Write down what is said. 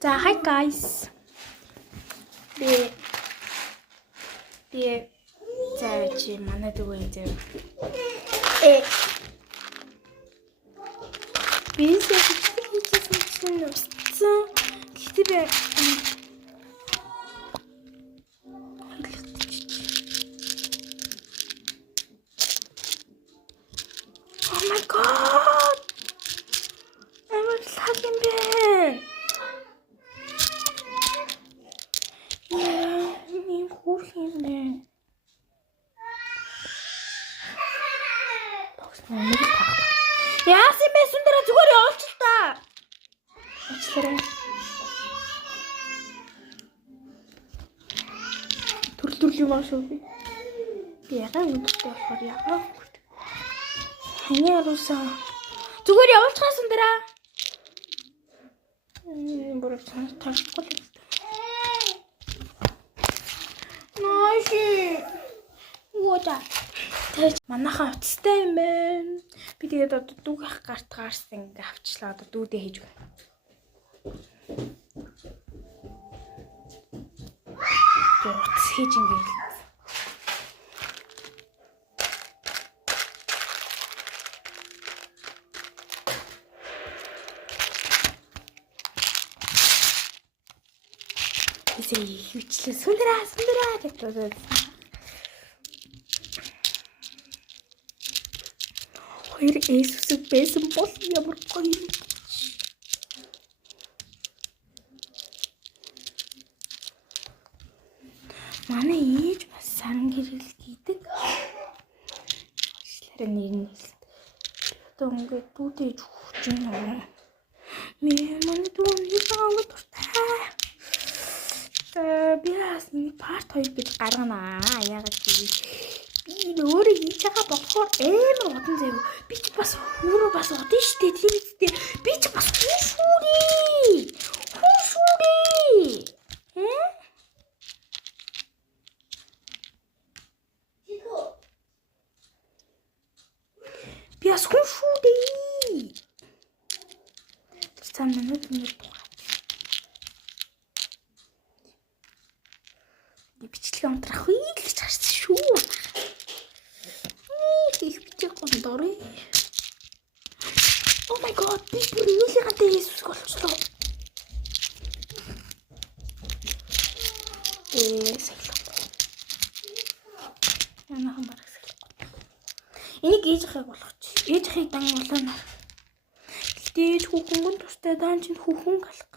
За hi guys. Би заавч манай дүүгээ зав. Би хийчихсэн нүцэн. Гэтэ Oh my god. I'm lagging bad. Яасан бэ сүндэрэ зүгээр явуулч л та. Очлоо. Төрөл юм аашгүй би. Би ягаан өндөртэй болохоор ягаа. Хани аруусаа. Зүгээр явуулчихсан сүндэрэ. Бүрэг таарахгүй л. Нааshi. Вода. Тэч манайхаа уцтай юм байна. Би тэгээд одоо дүүгийнх гарт гаарсан ингээ авчлаа одоо дүүдээ хийж өгнө. Уц хийж ингээ. Эсээ хөвчлээ сүндэрэ гэдэг. Хоёр Есүсийг байсан бол ямар гоё юм. Манай ээж бас саран гэрэл гидэг. Уучлаарай нэрнэ. Одоо ингээд дүүдээж өгч юм. Манай дүү нэг дуртай. Би бас нэг part 2 гэж гаргана. Яагаад гэвэл би өөрөө хийж байгаа болохоор амар удан заяа. Би ч бас өөрөө бас удан штэ тийм үстэй. Би ч бас хүүшүүри. Би бас хүүшүүри. Цаана нэг бичлэг амтрах уу гэж харсан шүү. Их бичих гондоры. Oh my god, би бүр юулагатай Есүс болчихлоо. Янахан барах сэлэх. Энийг ээжийнхээ болгоч. Ээжийнхээ дан болоно. Гэтэ ээж хүүхэнгүн тустай даан чинь хүүхэн галах.